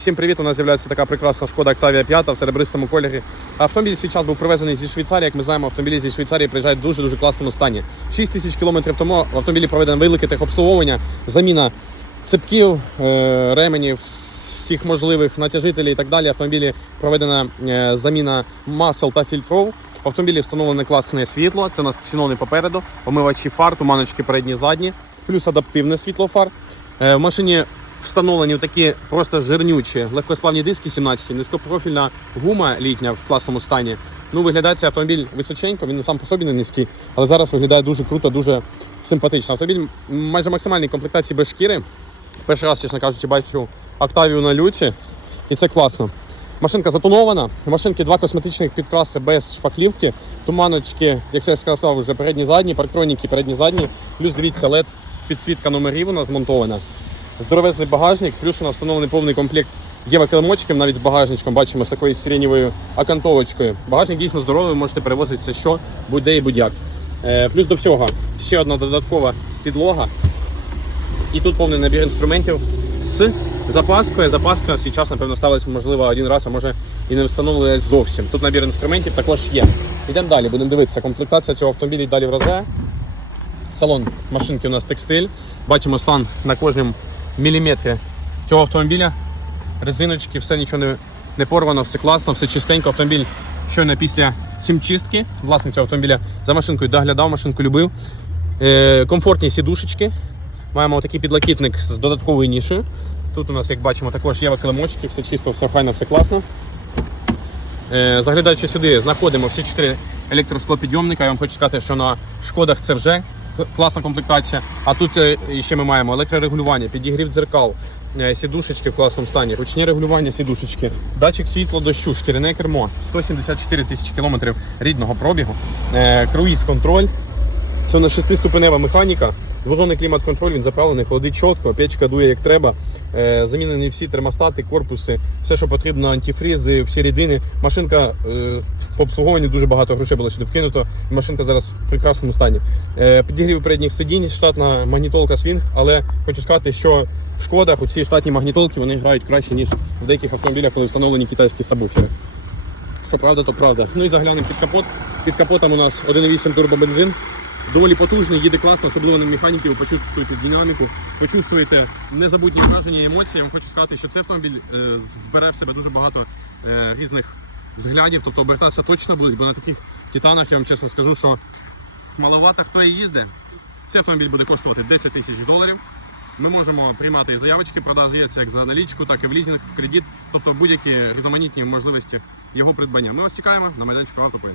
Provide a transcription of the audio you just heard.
Всім привіт! У нас з'являється така прекрасна шкода Octavia 5 в серебристому кольорі. Автомобіль в свій час був привезений зі Швейцарії. Як ми знаємо, автомобілі зі Швейцарії приїжджають в дуже дуже класному стані. 6 тисяч кілометрів тому в автомобілі проведено велике техобслуговування, заміна цепків, е, ременів, всіх можливих натяжителів і так далі. Автомобілі проведена е, заміна масел та фільтров. В автомобілі встановлене класне світло. Це у нас ксенони попереду, омивачі фар, туманочки передні, задні, плюс адаптивне світло фар. Е, В машині встановлені такі просто жирнючі легкосплавні диски 17, низькопрофільна гума літня в класному стані. Ну, виглядає цей автомобіль височенько, він сам по собі не низький, але зараз виглядає дуже круто, дуже симпатично. Автомобіль майже максимальній комплектації без шкіри. Перший раз, чесно кажучи, бачу Октавію на люці, і це класно. Машинка затонована, машинки два косметичних підкраси без шпаклівки, туманочки, як я сказав, вже передні задні, парктроніки передні задні, плюс дивіться, LED підсвітка номерів у нас змонтована. Здоровезний багажник, плюс у нас встановлений повний комплект євакилимочків, навіть з багажничком бачимо з такою сиренєвою окантовочкою. Багажник дійсно здоровий, ви можете перевозити все, що, будь-де і будь-як. Е, плюс до всього ще одна додаткова підлога. І тут повний набір інструментів з запаскою. Запаска час, напевно, ставилась, можливо, один раз, а може і не встановлювалась зовсім. Тут набір інструментів також є. Йдемо далі, будемо дивитися. Комплектація цього автомобіля далі вразає. Салон машинки у нас текстиль. Бачимо стан на кожному міліметрі цього автомобіля. Резиночки, все нічого не, не порвано, все класно, все чистенько. Автомобіль щойно після хімчистки. Власник цього автомобіля за машинкою доглядав, машинку любив. Е, комфортні сідушечки. Маємо такий підлокітник з додатковою нішею. Тут у нас, як бачимо, також є килимочки, все чисто, все файно, все класно. Е, Заглядаючи сюди, знаходимо всі чотири електросклопідйомника. Я вам хочу сказати, що на шкодах це вже класна комплектація. А тут е, ще ми маємо електрорегулювання, підігрів дзеркал, е, сідушечки в класному стані, ручні регулювання сідушечки, датчик світла дощу, шкіряне кермо, 174 тисячі кілометрів рідного пробігу, е, круїз контроль. Це у нас шестиступенева механіка, двозонний клімат-контроль, він заправлений, холодить чітко, печка дує як треба. Е, замінені всі термостати, корпуси, все, що потрібно, антифризи, всі рідини. Машинка е, по обслуговуванню дуже багато грошей було сюди вкинуто. Машинка зараз в прекрасному стані. Е, підігрів передніх сидінь, штатна магнітолка свінг, але хочу сказати, що в шкодах ці штатні магнітолки вони грають краще, ніж в деяких автомобілях, коли встановлені китайські сабвуфери. Що правда, то правда. Ну і заглянемо під капот. Під капотом у нас 1,8 турбобензин. Доволі потужний, їде класно, особливо на механіки, ви почувствуєте динаміку, почувствуєте незабутні враження і емоції. Я вам хочу сказати, що цей автомобіль е, збере в себе дуже багато е, різних взглядів, тобто обертатися точно будуть, бо на таких титанах я вам чесно скажу, що маловато хто і їздить. Цей автомобіль буде коштувати 10 тисяч доларів. Ми можемо приймати і заявочки, продається як за налічку, так і в лізинг, в кредит, тобто будь-які різноманітні можливості його придбання. Ми вас чекаємо на майданчику Автополь.